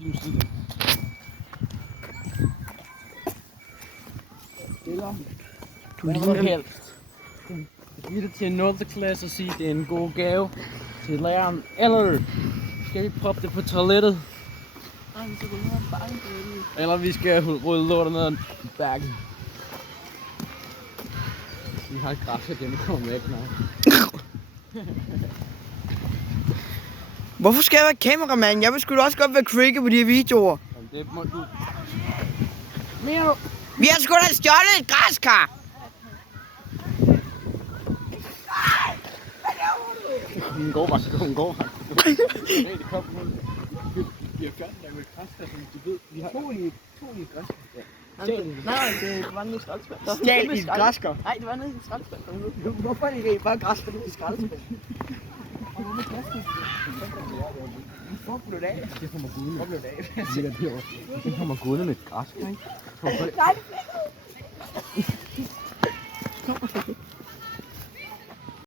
Du ligner helt. Giv det til 0. klasse og sige, det er en god gave til læreren. Eller skal vi proppe det på toilettet? Eller vi skal rydde lortet ned ad bakken. Vi har græs, og den kommer væk nu. Hvorfor skal jeg være kameramand? Jeg vil sgu da også godt være cricket på de her videoer. Jamen, det må du... Vi har sgu da stjålet et græskar! Hun går bare, hun går bare. Hey, det kom nu. Vi har gjort det med græskar, som du ved. Vi har to i græskar. Nej, det var nede i skraldespand. Stjal i et græskar? Nej, det var nede i skraldespand. Hvorfor er det ikke bare græskar ned i skraldespand? Hvor blev det af? Det kommer gående. Hvor blev det af? Det ligger derovre. Den kommer gående med et græskar, ikke?